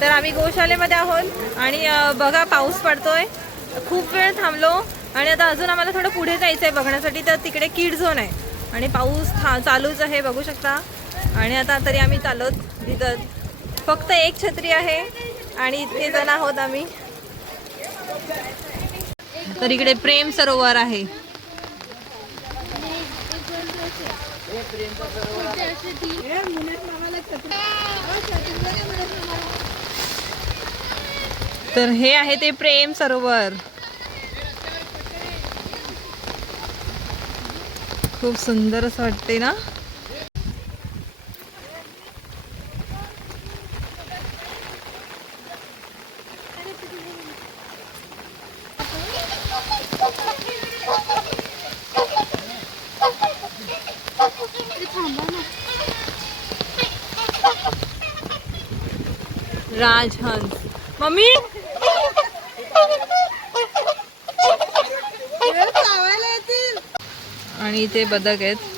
तर आम्ही गोशालेमध्ये आहोत आणि बघा पाऊस पडतोय. खूप वेळ थांबलो आणि आता अजून आम्हाला थोडं पुढे जायचं आहे बघण्यासाठी. तर तिकडे किड झोन आहे आणि पाऊस था चालूच आहे बघू शकता. आणि आता तरी आम्ही चालत तिथं फक्त एक छत्री आहे आणि इतके जण आहोत आम्ही. तर इकडे प्रेम सरोवर आहे. तर हे आहे ते प्रेम सरोवर. खूप सुंदर असं वाटते ना? राजहंस. मम्मी? आणि इथे बदक आहेत.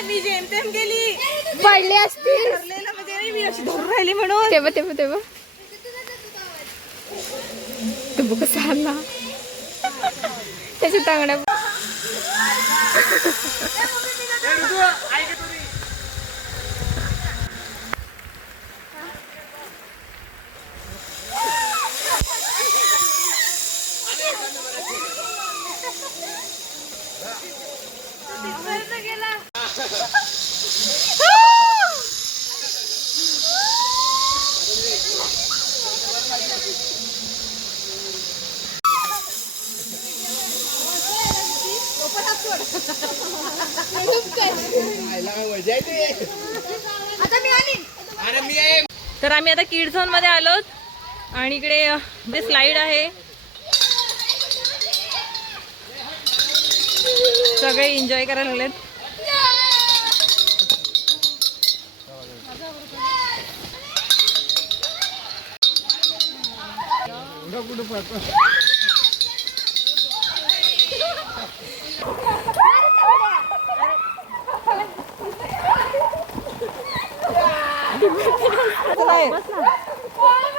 मी जेमतेम गेली पडले असतील म्हणजे नाही मी अशी धरून राहिली म्हणून. तेव्हा तेव्हा तेव्हा. तू बघ कसा आला त्याच्या तांगड्या तर आम्ही आता किड झोनमध्ये आलोत आणि इकडे जे स्लाइड आहे सगळे एन्जॉय करायला लागलेत.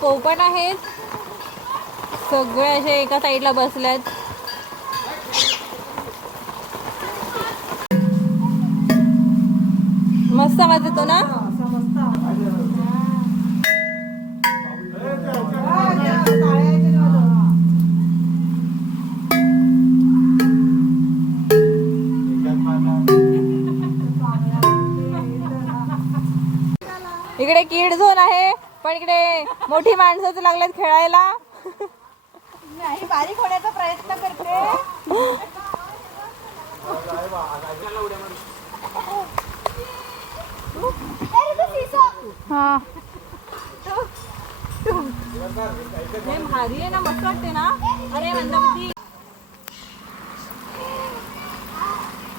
पोपट आहेत. सगळे असे एका साईडला बसल्यात. मस्त आवाज येतो ना? पण इकडे मोठी माणसंच लागल्यात खेळायला. बारीक होण्याचा प्रयत्न करते. हा. हे भारी आहे ना मस्त वाटते ना? अरे मंदावती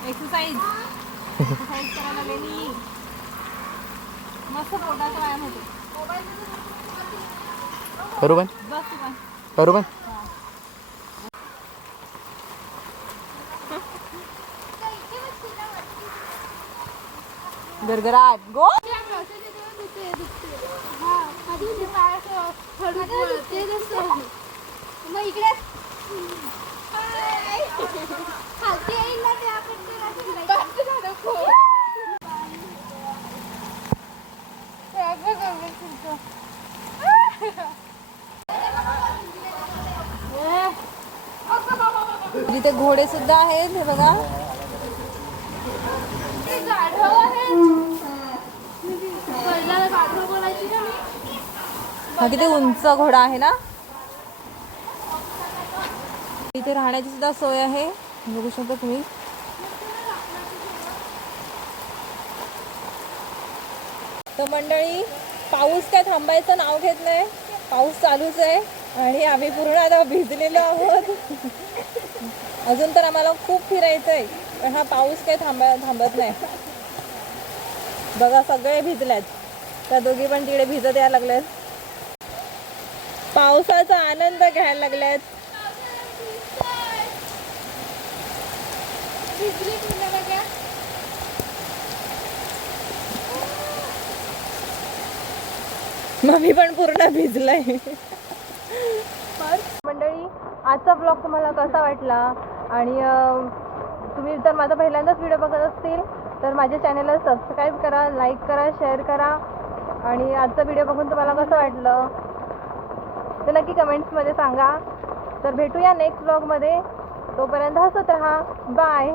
एक्सरसाइज एक्सरसाइज करायला गेली मस्त पोटाचा व्यायाम होतो करू पण? गरगराट. गो! मग इकडे खालती येईल ना ते आपण ते असं फिरायचं. तिथे घोडे सुद्धा आहेत हे बघा. हा किती उंच घोडा आहे ना? इथे राहण्याची सुद्धा सोय आहे. बघू शकता तुम्ही. तर मंडळी पाऊस काय थांबायचं नाव घेत नाही. पाऊस चालूच आहे आणि आम्ही पूर्ण आता भिजलेलो आहोत. अजून तर आम्हाला खूप फिरायचं आहे पण हा पाऊस काय थांबा थांबत नाही. बघा सगळे भिजल्यात त्या दोघी पण तिकडे भिजत यायला लागल्यात पावसाचा आनंद घ्यायला लागल्यात भिजली मम्मी मी पण पूर्ण भिजलंय. मंडळी आजचा ब्लॉग तुम्हाला कसा वाटला? आणि तुम्ही जर माझा पहिल्यांदाच व्हिडिओ बघत असतील तर माझ्या चॅनलला सबस्क्राईब करा लाईक करा शेअर करा. आणि आजचा व्हिडिओ बघून तुम्हाला कसं वाटलं? ते नक्की कमेंट्समध्ये सांगा. तर भेटूया नेक्स्ट ब्लॉगमध्ये तोपर्यंत हसत राहा. बाय